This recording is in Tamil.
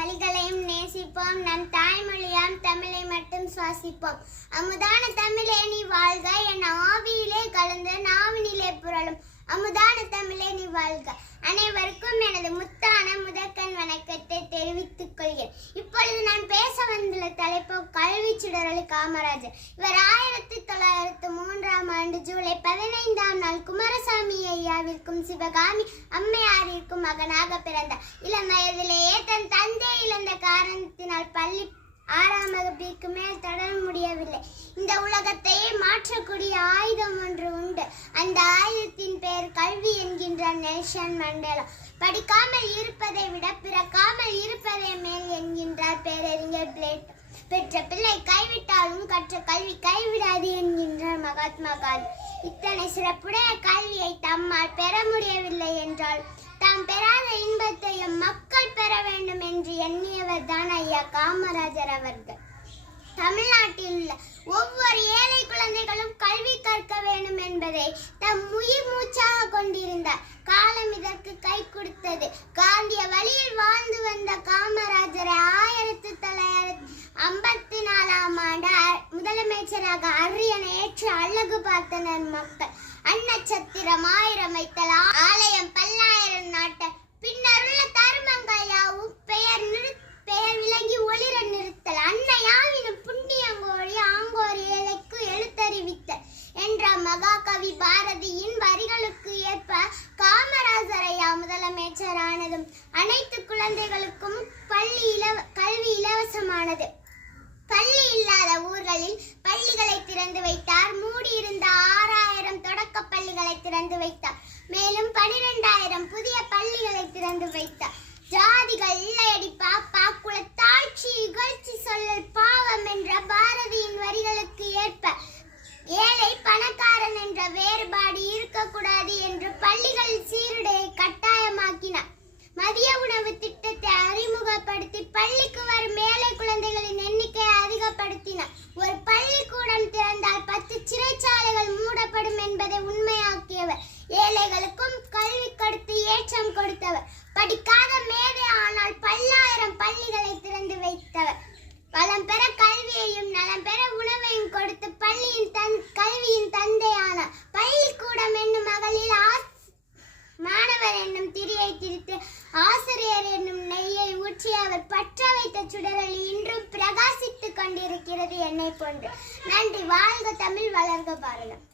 மொழிகளையும் நேசிப்போம். நம் தாய்மொழியாம் தமிழை மட்டும் சுவாசிப்போம். அமுதான தமிழே நீ வாழ்க. என் ஆவியிலே கலந்து நாவினிலே புரளும். அமுதான தமிழே நீ வாழ்க. அனைவருக்கும் எனது முத்தான முதற்கண் வணக்கத்தை தெரிவித்துக் கொள்கிறேன். இப்பொழுது நான் பேச வந்துள்ள தலைப்பு கல்வி சுடரொலி காமராஜர். இவர் ஆயிரத்தி தொள்ளாயிரத்தி ஜூலை பதினைந்தாம் நாள் குமாரசாமி ஐயாவிற்கும் சிவகாமி அம்மையாரிற்கும் மகனாக பிறந்தார் இளம் வயதிலேயே தன் தந்தை இழந்த காரணத்தினால் பள்ளி ஆறாம் வகுப்பிற்கு மேல் தொடர முடியவில்லை. இந்த உலகத்தையே மாற்றக்கூடிய ஆயுதம் ஒன்று உண்டு. அந்த ஆயுதத்தின் பெயர் கல்வி என்கின்றார் நெல்சன் மண்டேலா. படிக்காமல் இருப்பதை விட பிறக்காமல் இருப்பதே மேல் என்கின்றார் பேரறிஞர் பிளேட் பெற்ற பிள்ளை கைவிட்டாலும் கற்ற கல்வி கைவிடாது என்கின்றார் மகாத்மா காந்தி. இத்தனை சிறப்புடைய கல்வியை தம்மால் பெற முடியவில்லை என்றால் தாம் பெறாத இன்பத்தையும் மக்கள் பெற வேண்டும் என்று எண்ணியவர் தான் ஐயா காமராஜர் அவர்கள். தமிழ்நாட்டில் உள்ள அரியணை ஏற்று அழகு பார்த்தனர் மக்கள் அன்னச்சத்திரம் ஆயிரம் வைத்தல் ஆலயம் பல்லாயிரம் நாட்டல் பின்னருள்ள தருமங்கள் யாவும் பெயர் நிறு பெயர் விளங்கி ஒளிர நிறுத்தல். அன்னையாவினும் புண்ணியங்கோழி ஆங்கோர் ஏழைக்கு எழுத்தறிவித்தல் என்ற மகாகவி பாரதியின் வரிகளுக்கு ஏற்ப காமராஜரையா முதலமைச்சரானதும் அனைத்து குழந்தைகளுக்கும் பள்ளி இலவ கல்வி இலவசமானது. பள்ளி இல்லாத ஊர்களில் பள்ளிகளை திறந்து வைத்தார். மூடியிருந்த ஆறாயிரம் தொடக்க பள்ளிகளை திறந்து வைத்தார். மேலும் பனிரெண்டாயிரம் புதிய பள்ளிகளை திறந்து வைத்தார். ஜாதிகள் இல்லையடி பாப்பா குலத்தாட்சி இகழ்ச்சி சொல்லல் பாவம் என்ற பாரதியின் வரிகளுக்கு ஏற்ப ஏழை பணக்காரன் என்ற வேறுபாடு இருக்கக்கூடாது என்று பள்ளிகள் சீருடையை கட்டாயமாக்கினார் மதிய உணவு திட்டம் உண்மையாக்கியவர் ஏழைகளுக்கும் கல்வி கொடுத்து ஏற்றம் கொடுத்தவர். படிக்காத மேதை ஆனால் பல்லாயிரம் பள்ளிகளை திறந்து வைத்தவர். வளம் பெற கல்வியையும் நலம் பெற உணவையும் கொடுத்து பள்ளியின் தன் கல்வியின் தந்தையானார். பள்ளிக்கூடம் என்னும் மகளில் மாணவர் என்னும் திரியை திரித்து ஆசிரியர் என்னும் நெய்யை ஊற்றி அவர் பற்ற வைத்த சுடரில் இன்றும் பிரகாசித்துக் கொண்டிருக்கிறது என்னை போன்று. நன்றி. வாழ்க தமிழ் வளர்க பாரதம்.